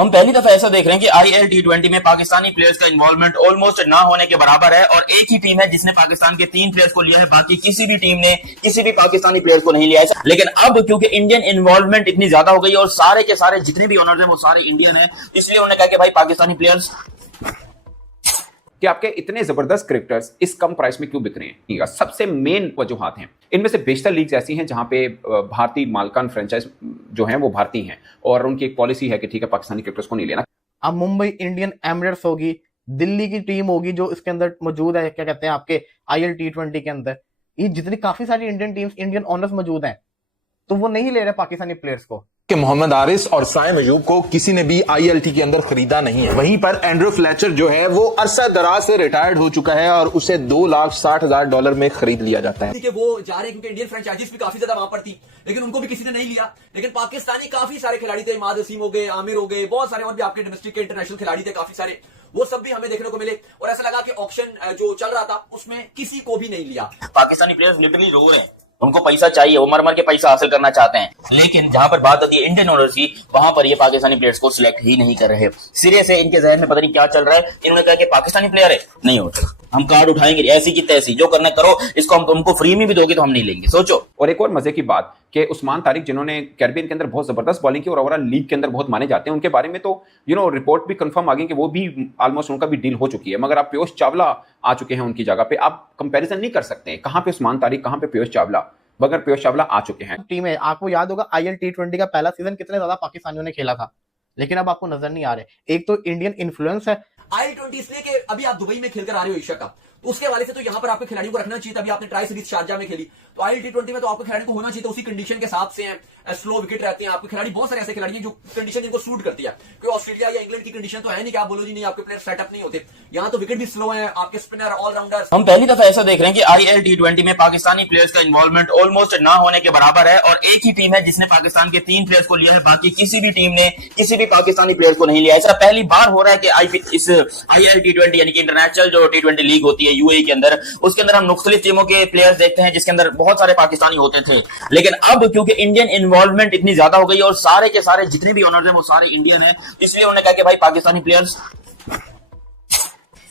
हम पहली दफा ऐसा देख रहे हैं कि आईएल टी20 में पाकिस्तानी प्लेयर्स का इन्वॉल्वमेंट ऑलमोस्ट ना होने के बराबर है और एक ही टीम है जिसने पाकिस्तान के 3 प्लेयर्स को लिया है, बाकी किसी भी टीम ने किसी भी पाकिस्तानी प्लेयर्स को नहीं लिया है। लेकिन अब क्योंकि इंडियन इन्वॉल्वमेंट इतनी ज्यादा हो गई है और सारे के सारे जितने भी ऑनर्स हैं वो सारे इंडियन हैं, इसलिए उन्होंने कहा कि भाई पाकिस्तानी प्लेयर्स कि आपके इतने जबरदस्त क्रिकेटर्स इस कम प्राइस में क्यों बिक रहे हैं। सबसे मेन वजूहात हैं, इनमें से बेशतर लीग्स ऐसी हैं जहां पे भारतीय मालकान फ्रेंचाइज जो हैं वो भारतीय हैं और उनकी एक पॉलिसी है कि ठीक है पाकिस्तानी क्रिकेटर्स को नहीं लेना। अब मुंबई इंडियन एमिरेट्स होगी, दिल्ली की टीम होगी जो इसके अंदर मौजूद है, क्या कहते हैं आपके आईएल टी20 के अंदर, ये जितनी काफी सारी इंडियन टीम्स, इंडियन ऑनर्स मौजूद हैं, तो वो नहीं ले रहे पाकिस्तानी प्लेयर्स को। कि मोहम्मद आरिस और साइम अयूब को किसी ने भी आईएलटी के अंदर खरीदा नहीं है। वहीं पर एंड्रू फ्लेचर जो है वो अरसा दराज से रिटायर्ड हो चुका है और उसे $2,60,000 में खरीद लिया जाता है। वो जा रहे हैं क्योंकि इंडियन फ्रेंचाइजीज भी काफी ज्यादा वहां पर थी, लेकिन उनको भी किसी ने नहीं लिया। लेकिन पाकिस्तानी काफी सारे खिलाड़ी थे, इमाद वसीम हो गए, आमिर हो गए, बहुत सारे और भी आपके डोमेस्टिक के इंटरनेशनल खिलाड़ी थे काफी सारे, वो सब भी हमें देखने को मिले और ऐसा लगा कि ऑक्शन जो चल रहा था उसमें किसी को भी नहीं लिया। पाकिस्तानी प्लेयर्स लिटरली रो रहे हैं, उनको पैसा चाहिए, वो मर मर के पैसा हासिल करना चाहते हैं, लेकिन जहां पर बात आती है इंडियन ओनर्स की, वहां पर ये पाकिस्तानी प्लेयर्स को सिलेक्ट ही नहीं कर रहे। सिरे से इनके जहन में पता नहीं क्या चल रहा है। इन्होंने कहा कि पाकिस्तानी प्लेयर है, नहीं होता, हम कार्ड उठाएंगे ऐसी की तैसी, जो करना करो, इसको हम तुमको फ्री में भी दोगे तो हम नहीं लेंगे। सोचो। और एक और मजे की बात कि उस्मान तारिक जिन्होंने कैरिबियन के अंदर बहुत जबरदस्त बॉलिंग की और ओवरऑल लीग के अंदर बहुत माने जाते हैं, उनके बारे में तो रिपोर्ट भी कंफर्म आ गई कि वो भी ऑलमोस्ट उनका भी डील हो चुकी है। मगर आप पीयूष चावला आ चुके हैं उनकी जगह पे, आप कंपैरिजन नहीं कर सकते कहां पे उस्मान तारिक, कहां पे पीयूष चावला, मगर पीयूष चावला आ चुके हैं। टीम है, आपको याद होगा आईएल टी20 का पहला सीजन कितने ज्यादा पाकिस्तानियों ने खेला था, लेकिन अब आपको नजर नहीं आ रहे। एक तो इंडियन इन्फ्लुएंस है। आईएल20 इसलिए कि अभी आप दुबई में खेलकर आ रहे हो एशिया कप, तो उसके हवाले से तो यहाँ पर आपके खिलाड़ियों को रखना चाहिए था। अभी आपने ट्राई सीरीज शारजा में खेली, तो आईएल टी20 में तो आपके खिलाड़ी को होना चाहिए था उसी कंडीशन के हिसाब से। स्लो विकेट रहते हैं आपके खिलाड़ी, बहुत सारे ऐसे खिलाड़ी हैं जो कंडीशन इनको सूट करती है। कोई ऑस्ट्रेलिया या इंग्लैंड की कंडीशन तो है नहीं कि आप बोलो जी नहीं आपके प्लेयर सेटअप नहीं होते। यहाँ तो विकेट भी स्लो है, आपके स्पिनर ऑलराउंडर। हम पहली दफा ऐसा देख रहे हैं कि आईएल टी20 में पाकिस्तानी प्लेयर्स का इन्वॉल्वमेंट ऑलमोस्ट ना होने के बराबर है और एक ही टीम है जिसने पाकिस्तान के 3 प्लेयर्स को लिया है, बाकी किसी भी टीम ने किसी भी पाकिस्तानी प्लेयर्स को नहीं लिया। ऐसा पहली बार हो रहा है कि इस आईएल टी20 यानी कि इंटरनेशनल जो टी20 लीग होती है यूएई के अंदर, उसके अंदर हम मुख्तलिफ टीमों के प्लेयर्स देखते हैं जिसके अंदर बहुत सारे पाकिस्तानी होते थे। लेकिन अब क्योंकि इंडियन इन्वॉल्वमेंट इतनी ज्यादा हो गई और सारे के सारे जितने भी ऑनर्स हैं वो सारे इंडियन हैं, इसलिए उन्होंने कहा कि भाई पाकिस्तानी प्लेयर्स,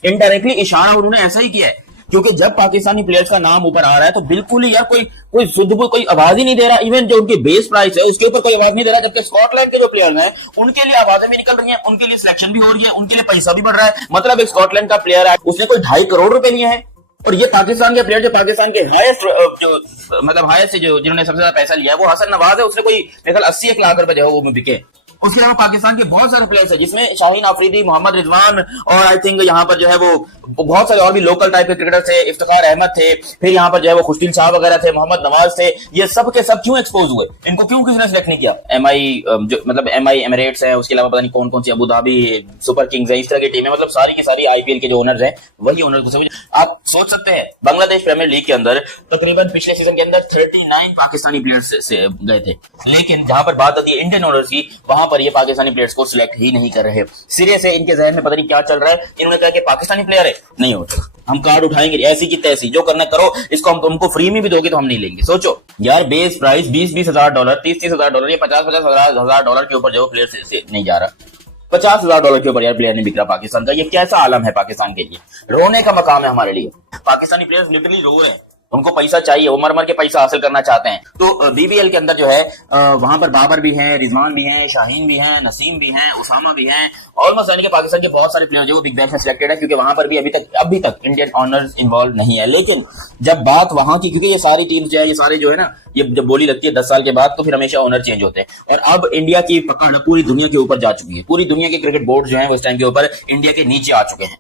इनडायरेक्टली इशारा उन्होंने ऐसा ही किया है। क्योंकि जब पाकिस्तानी प्लेयर्स का नाम ऊपर आ रहा है तो बिल्कुल ही यार कोई शुद्ध कोई आवाज ही नहीं दे रहा। इवन जो उनकी बेस प्राइस है उसके ऊपर कोई आवाज नहीं दे रहा, जबकि स्कॉटलैंड के जो प्लेयर्स हैं उनके लिए आवाजें भी निकल रही हैं, उनके लिए सिलेक्शन भी हो रही है, उनके लिए पैसा भी बढ़ रहा है। मतलब एक स्कॉटलैंड का प्लेयर है, उसने कोई 2.5 करोड़ रुपए लिए हैं और ये पाकिस्तान के प्लेयर जो पाकिस्तान के हाईएस्ट जो हाईएस्ट जो जिन्होंने सबसे ज्यादा पैसा लिया है वो हसन नवाज है, उसने कोई मेरे ख्याल 80 लाख रुपए जो है वो बिके। उसके अलावा पाकिस्तान के बहुत सारे प्लेयर्स हैं जिसमें शाहीन अफरीदी, मोहम्मद रिजवान और आई थिंक यहाँ पर जो है वो बहुत सारे और भी लोकल टाइप के क्रिकेटर थे, इफ्तिखार अहमद थे, फिर यहाँ पर जो है वो खुशदिल शाह वगैरह थे, मोहम्मद नवाज थे। ये सब के सब क्यों एक्सपोज हुए, इनको क्यों किसी ने सिलेक्ट नहीं किया? एमआई एमिरेट्स है, उसके अलावा पता नहीं कौन कौन सी अबू धाबी सुपर किंग्स है, इस तरह की टीमें, मतलब सारी की सारी आईपीएल के जो ओनर्स हैं वही ओनर को। आप सोच सकते हैं बांग्लादेश प्रीमियर लीग के अंदर तकरीबन पिछले सीजन के अंदर 39 पाकिस्तानी प्लेयर्स से गए थे, लेकिन जहां पर बात आती है इंडियन ओनर्स की, वहां पर ये पाकिस्तानी प्लेयर्स को सिलेक्ट ही नहीं कर रहे। सिरे से इनके जहन में पता नहीं क्या चल रहा है। इन्होंने कहा कि पाकिस्तानी प्लेयर है, नहीं होता, हम कार्ड उठाएंगे ऐसी की तैसी, जो करना करो, इसको हम तुमको फ्री में भी दोगे तो हम नहीं लेंगे। सोचो यार, बेस प्राइस $20,000, $30,000, ये $50,000 के ऊपर जो प्लेयर से नहीं जा रहा। $50,000 के ऊपर यार प्लेयर नहीं बिक रहा पाकिस्तान का। ये कैसा आलम है पाकिस्तान के लिए, रोने का मकाम है हमारे लिए। पाकिस्तानी प्लेयर्स लिटरली रो रहे हैं, उनको पैसा चाहिए, वो मर मर के पैसा हासिल करना चाहते हैं। तो बीबीएल के अंदर जो है वहां पर बाबर भी हैं, रिजवान भी हैं, शाहीन भी हैं, नसीम भी हैं, उसामा भी हैं, ऑलमोस्ट यानी कि पाकिस्तान के बहुत सारे प्लेयर जो वो बिग बैश में सिलेक्टेड है, क्योंकि वहां पर भी अभी तक इंडियन ऑनर्स इन्वॉल्व नहीं है। लेकिन जब बात वहां की, क्योंकि ये सारी टीम्स जो है, ये सारे जो है ना, ये जब बोली लगती है 10 साल के बाद तो फिर हमेशा ऑनर चेंज होते हैं। और अब इंडिया की पकड़ पूरी दुनिया के ऊपर जा चुकी है, पूरी दुनिया के क्रिकेट बोर्ड जो है वो इस टाइम के ऊपर इंडिया के नीचे आ चुके हैं।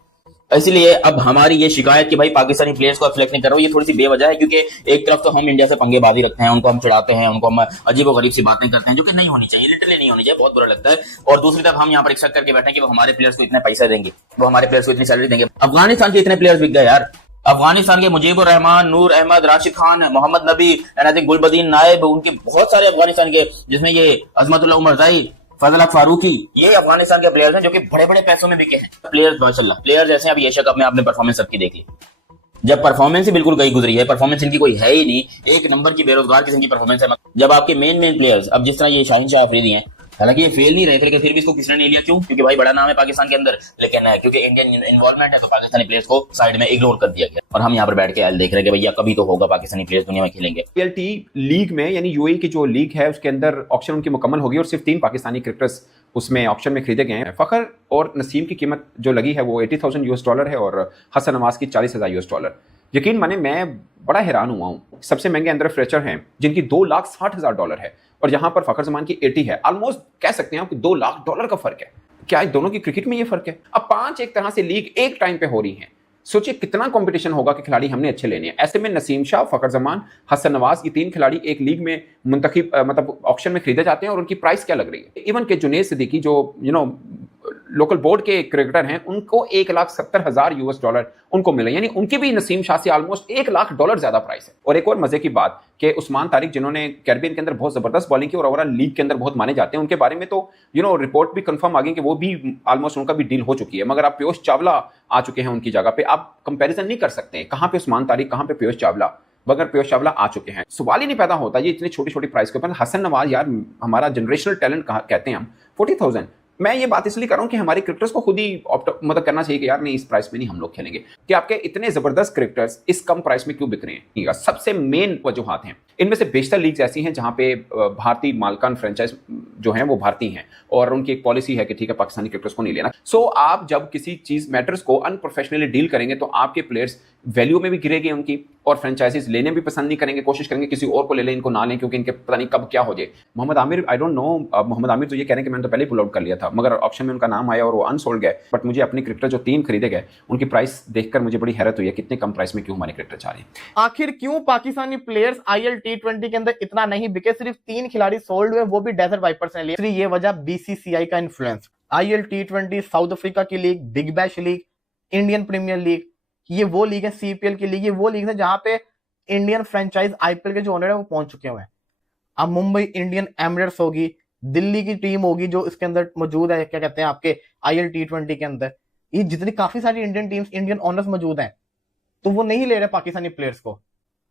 इसलिए अब हमारी ये शिकायत कि भाई पाकिस्तानी प्लेयर्स को सिलेक्ट नहीं कर रहा हूं, ये थोड़ी सी बेवजह है, क्योंकि एक तरफ तो हम इंडिया से पंगेबाजी रखते हैं, उनको हम चिढ़ाते हैं, उनको हम अजीबोगरीब सी बातें करते हैं जो कि नहीं होनी चाहिए, लिटरली नहीं होनी चाहिए, बहुत बुरा लगता है। और दूसरी तरफ हम यहाँ पर एक्सपेक्ट करके बैठे हैं कि वो हमारे प्लेयर्स को इतने पैसे देंगे, वो हमारे प्लेयर्स को इतनी सैलरी देंगे। अफगानिस्तान के इतने प्लेयर्स बिक गए यार। अफगानिस्तान के मुजीबुर रहमान, नूर अहमद, राशिद खान, मोहम्मद नबी एंड आई थिंक गुलबदीन नायब, उनके बहुत सारे अफगानिस्तान के, जिसमें ये अजमतुल्लाह उमर ज़ई, फजल फारूकी, ये अफगानिस्तान के प्लेयर्स हैं जो कि बड़े बड़े पैसों में बिके हैं। प्लेयर्स माशाल्लाह, प्लेयर्स जैसे अभी एशिया कप में आपने परफॉर्मेंस सबकी देख ली, जब परफॉर्मेंस ही बिल्कुल गई गुजरी है, परफॉर्मेंस इनकी कोई है ही नहीं, एक नंबर की बेरोजगार किस्म की परफॉर्मेंस है। जब आपके मेन प्लेयर्स, अब जिस तरह ये शाहीन शाह अफरीदी हैं, हालांकि ये फेल नहीं रहे थे, लेकिन फिर भी इसको किसने नहीं लिया, क्यों? क्योंकि भाई बड़ा नाम है पाकिस्तान के अंदर, लेकिन क्योंकि इंडियन इन्वॉल्वमेंट है तो पाकिस्तानी प्लेयर्स को साइड में इग्नोर कर दिया गया, और हम यहाँ पर बैठ के देख रहे हैं कि भैया कभी तो होगा पाकिस्तानी प्लेयर्स दुनिया में खेलेंगे। आईएलटी लीग में यानी यूएई की जो लीग है उसके अंदर ऑक्शन उनकी मुकम्मल होगी और सिर्फ 3 पाकिस्तानी क्रिकेटर्स उसमें ऑक्शन में खरीदे गए हैं। फखर और नसीम की कीमत जो लगी है वो $80,000 है और हसन नवाज की $40,000। यकीन माने मैं बड़ा हैरान हुआ हूँ। सबसे महंगे अंदर फ्रेचर हैं जिनकी $2,60,000 है और यहाँ पर फखर जमान की 80 है। ऑलमोस्ट कह सकते हैं आप $2,00,000 का फर्क है। क्या इस दोनों की क्रिकेट में ये फर्क है? अब 5 एक तरह से लीग एक टाइम पे हो रही है। सोचिए कितना कंपटीशन होगा कि खिलाड़ी हमने अच्छे लेने हैं। ऐसे में नसीम शाह, फखर जमान, हसन नवाज, ये 3 खिलाड़ी एक लीग में मुंतखब मतलब ऑक्शन में खरीदे जाते हैं और उनकी प्राइस क्या लग रही है। इवन के जुनैद सिद्दीकी जो लोकल बोर्ड के क्रिकेटर हैं उनको $1,70,000 उनको मिले, यानी उनकी भी नसीम शाह से ऑलमोस्ट $1,00,000 ज्यादा प्राइस है। और एक और मजे की बात कि उस्मान तारिक जिन्होंने कैरिबियन के अंदर बहुत जबरदस्त बॉलिंग की और ओवरऑल लीग के अंदर बहुत माने जाते हैं, उनके बारे में तो रिपोर्ट भी कंफर्म आ गई कि वो भी ऑलमोस्ट उनका भी डील हो चुकी है। मगर आप पीयूष चावला आ चुके हैं उनकी जगह पे, आप कंपेरिजन नहीं कर सकते कहां पे उस्मान तारिक, कहां पे पीयूष चावला, मगर पीयूष चावला आ चुके हैं। सवाल ही नहीं पैदा होता ये इतनी छोटी छोटी प्राइस के ऊपर। हसन नवाज यार हमारा जनरेशनल टैलेंट कहते हैं हम, 40,000। मैं ये बात इसलिए कर रहा हूं कि हमारे क्रिकेटर्स को खुद ही मतलब करना चाहिए कि यार नहीं, इस प्राइस में नहीं हम लोग खेलेंगे। कि आपके इतने जबरदस्त क्रिकेटर्स इस कम प्राइस में क्यों बिक रहे हैं? सबसे मेन वजूहात हैं। इनमें से बेशतर लीग्स ऐसी हैं जहां पे भारतीय मालकान फ्रेंचाइज जो हैं वो भारतीय हैं और उनकी एक पॉलिसी है कि ठीक है पाकिस्तानी क्रिकेटर्स को नहीं लेना। सो आप जब किसी चीज मैटर्स को अनप्रोफेशनली डील करेंगे तो आपके प्लेयर्स वैल्यू में भी गिरेंगे उनकी, और फ्रेंचाइजीज लेने भी पसंद नहीं करेंगे, कोशिश करेंगे किसी और को ले लें, इनको ना लें क्योंकि इनके पता नहीं कब क्या हो जाए। Mohammad Aamir, I don't know, Mohammad Aamir तो ये कह रहे हैं कि मैंने तो पहले ही पुल आउट कर लिया था, मगर ऑप्शन में उनका नाम आया और वो अनसोल्ड गए। बट मुझे अपने क्रिकेटर जो 3 खरीदे गए उनकी प्राइस देखकर मुझे बड़ी हैरत हुई है, कितने कम प्राइस में क्यों हमारे क्रिकेटर जा रहे हैं। आखिर क्यों पाकिस्तानी प्लेयर्स आईएल T20 के अंदर इतना नहीं बिके? सिर्फ 3 खिलाड़ी सोल्ड हुए, वो भी डेजर्ट वाइपर्स ने लिए। ये वजह बीसीसीआई का influence. IL T20 South Africa की league, Big Bash League, Indian Premier League, ये वो लीग है, सीपीएल की लीग, ये वो लीग है जहां पे इंडियन फ्रेंचाइज आईपीएल के जो ओनर है वो पहुंच चुके हुए हैं। अब मुंबई इंडियन एमिरेट्स होगी, दिल्ली की टीम होगी जो इसके अंदर मौजूद है, क्या कहते हैं आपके आईएल T20 के अंदर, ये जितनी काफी सारी इंडियन टीम्स, इंडियन ओनर्स मौजूद हैं, तो वो नहीं ले रहे पाकिस्तानी प्लेयर्स को।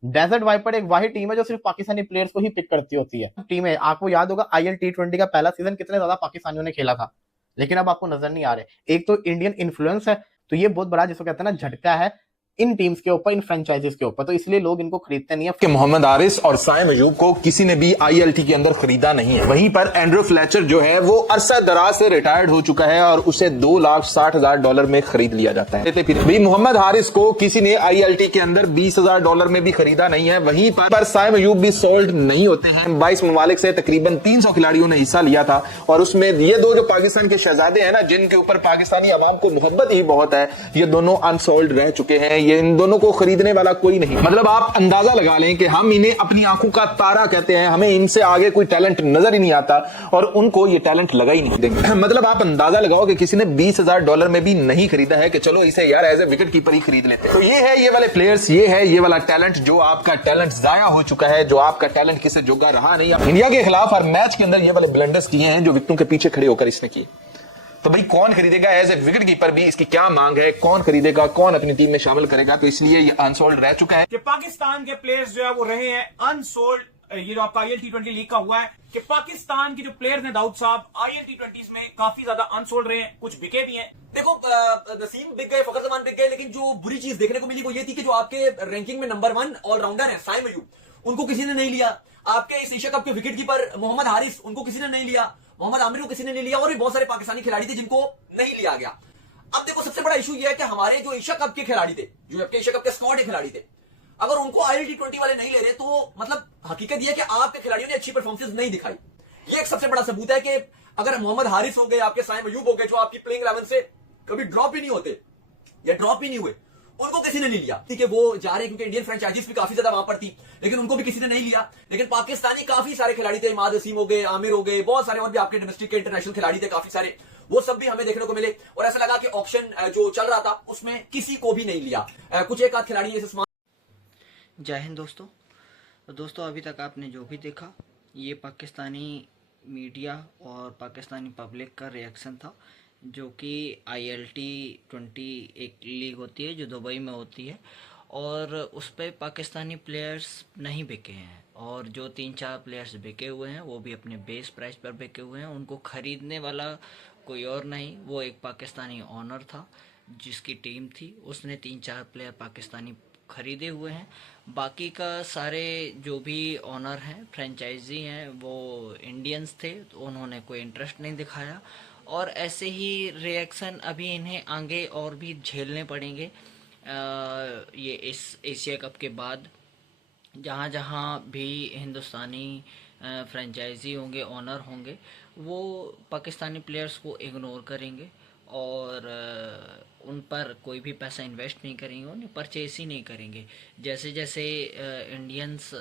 डेजर्ट वाइपर एक वाहिद टीम है जो सिर्फ पाकिस्तानी प्लेयर्स को ही पिक करती होती है। टीम है, आपको याद होगा आईएल T20 का पहला सीजन कितने ज्यादा पाकिस्तानियों ने खेला था, लेकिन अब आपको नजर नहीं आ रहे। एक तो इंडियन इन्फ्लुएंस है, तो ये बहुत बड़ा जिसको कहते हैं ना झटका है इन टीम्स के ऊपर, इन फ्रेंचाइजीज के ऊपर, तो इसलिए लोग इनको खरीदते नहीं है। कि मोहम्मद हारिस और साइम अयूब को किसी ने भी आईएलटी के अंदर खरीदा नहीं है। वहीं पर एंड्रू फ्लेचर जो है वो अरसा दराज से रिटायर्ड हो चुका है और उसे $2,60,000 में खरीद लिया जाता है। फिर भी मोहम्मद हारिस को किसी ने आईएलटी के अंदर $20,000 में भी खरीदा नहीं है। वहीं पर साइम अयूब भी सोल्ड नहीं होते हैं। 22 ममालिक से तकरीबन 300 खिलाड़ियों ने हिस्सा लिया था और उसमें ये 2 जो पाकिस्तान के शहजादे हैं ना, जिनके ऊपर पाकिस्तानी अवाम को मोहब्बत ही बहुत है, ये दोनों अनसोल्ड रह चुके हैं। ये इन दोनों को खरीदने वाला कोई नहीं। मतलब आप अंदाजा लगा लें कि हम इन्हें अपनी आंखों का तारा कहते हैं, हमें इनसे आगे कोई टैलेंट नजर ही नहीं आता और उनको ये टैलेंट लगा ही नहीं देंगे। मतलब आप अंदाजा लगाओ कि किसी ने $20,000 में भी नहीं खरीदा है कि चलो इसे यार एज ए विकेट कीपर ही खरीद लेते। तो ये है ये वाले प्लेयर्स, ये है ये वाला टैलेंट, जो आपका टैलेंट जाया हो चुका है, जो आपका टैलेंट किसी जोगा रहा नहीं। इंडिया के खिलाफ हर मैच के अंदर ये वाले ब्लंडर्स किए हैं जो विकेटों के पीछे खड़े होकर इसने किए। तो भाई कौन खरीदेगा एज ए विकेट कीपर भी, इसकी क्या मांग है, कौन खरीदेगा, कौन अपनी टीम में शामिल करेगा? तो इसलिए ये अनसोल्ड रह चुका है कि पाकिस्तान के प्लेयर्स जो है वो रहे हैं अनसोल्ड। ये जो आपका आईएल T20 लीग का हुआ है कि पाकिस्तान के जो प्लेयर्स हैं दाऊद साहब, आईएल T20 में काफी ज्यादा अनसोल्ड रहे हैं, कुछ बिके भी हैं। देखो नसीम बिक गए, फखर जमान बिक गए, लेकिन जो बुरी चीज देखने को मिली वो ये थी कि जो आपके रैंकिंग में नंबर 1 ऑलराउंडर है साइम अयूब, उनको किसी ने नहीं लिया। आपके इस एशिया कप के विकेट कीपर मोहम्मद हारिस, उनको किसी ने नहीं लिया। मोहम्मद आमिर को किसी ने नहीं लिया और भी बहुत सारे पाकिस्तानी खिलाड़ी थे जिनको नहीं लिया गया। अब देखो सबसे बड़ा इशू यह है कि हमारे जो एशिया कप के खिलाड़ी थे, जो एशिया कप के स्क्वाड के खिलाड़ी थे, अगर उनको आईएल T20 वाले नहीं ले रहे तो मतलब हकीकत यह है कि आपके खिलाड़ियों ने अच्छी परफॉर्मेंस नहीं दिखाई। ये एक सबसे बड़ा सबूत है कि अगर मोहम्मद हारिस हो गए, आपके साइम अयूब हो गए, जो आपकी प्लेइंग 11 से कभी ड्रॉप ही नहीं होते या ड्रॉप ही नहीं हुए, उनको किसी ने नहीं लिया। ठीक है, वो जा रहे हैं क्योंकि इंडियन फ्रेंचाइजीज भी काफी ज्यादा वहां पर थी, लेकिन उनको भी किसी ने नहीं लिया। लेकिन पाकिस्तानी काफी सारे खिलाड़ी थे, इमाद वसीम हो गए, आमिर हो गए, बहुत सारे और भी आपके डोमेस्टिक के इंटरनेशनल खिलाड़ी थे काफी सारे, वो सब भी हमें देखने को मिले और ऐसा लगा कि ऑक्शन जो चल रहा था उसमें किसी को भी नहीं लिया। कुछ एक आध खिलाड़ी जैसे। जय हिंद दोस्तों। तो दोस्तों अभी तक आपने जो भी देखा ये पाकिस्तानी मीडिया और पाकिस्तानी पब्लिक का रिएक्शन था, जो कि आईएल T20 एक लीग होती है जो दुबई में होती है और उस पर पाकिस्तानी प्लेयर्स नहीं बिके हैं, और जो 3-4 प्लेयर्स बिके हुए हैं वो भी अपने बेस प्राइस पर बिके हुए हैं। उनको खरीदने वाला कोई और नहीं, वो एक पाकिस्तानी ओनर था जिसकी टीम थी, उसने 3-4 प्लेयर पाकिस्तानी खरीदे हुए हैं। बाकी का सारे जो भी ओनर हैं, फ्रेंचाइजी हैं, वो इंडियंस थे, तो उन्होंने कोई इंटरेस्ट नहीं दिखाया। और ऐसे ही रिएक्शन अभी इन्हें आगे और भी झेलने पड़ेंगे ये इस एशिया कप के बाद। जहाँ जहाँ भी हिंदुस्तानी फ्रेंचाइजी होंगे, ओनर होंगे, वो पाकिस्तानी प्लेयर्स को इग्नोर करेंगे और उन पर कोई भी पैसा इन्वेस्ट नहीं करेंगे, उन्हें परचेस ही नहीं करेंगे। जैसे जैसे इंडियंस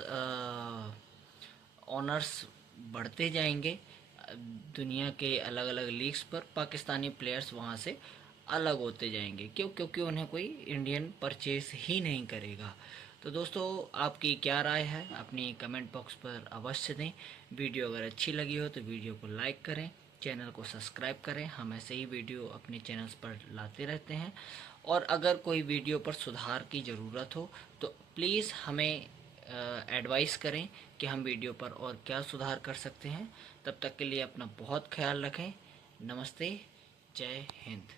ओनर्स बढ़ते जाएंगे दुनिया के अलग अलग लीग्स पर, पाकिस्तानी प्लेयर्स वहाँ से अलग होते जाएंगे। क्योंकि उन्हें कोई इंडियन परचेस ही नहीं करेगा। तो दोस्तों, आपकी क्या राय है अपनी कमेंट बॉक्स पर अवश्य दें। वीडियो अगर अच्छी लगी हो तो वीडियो को लाइक करें, चैनल को सब्सक्राइब करें। हम ऐसे ही वीडियो अपने चैनल्स पर लाते रहते हैं। और अगर कोई वीडियो पर सुधार की ज़रूरत हो तो प्लीज़ हमें एडवाइस करें कि हम वीडियो पर और क्या सुधार कर सकते हैं। तब तक के लिए अपना बहुत ख्याल रखें। नमस्ते, जय हिंद।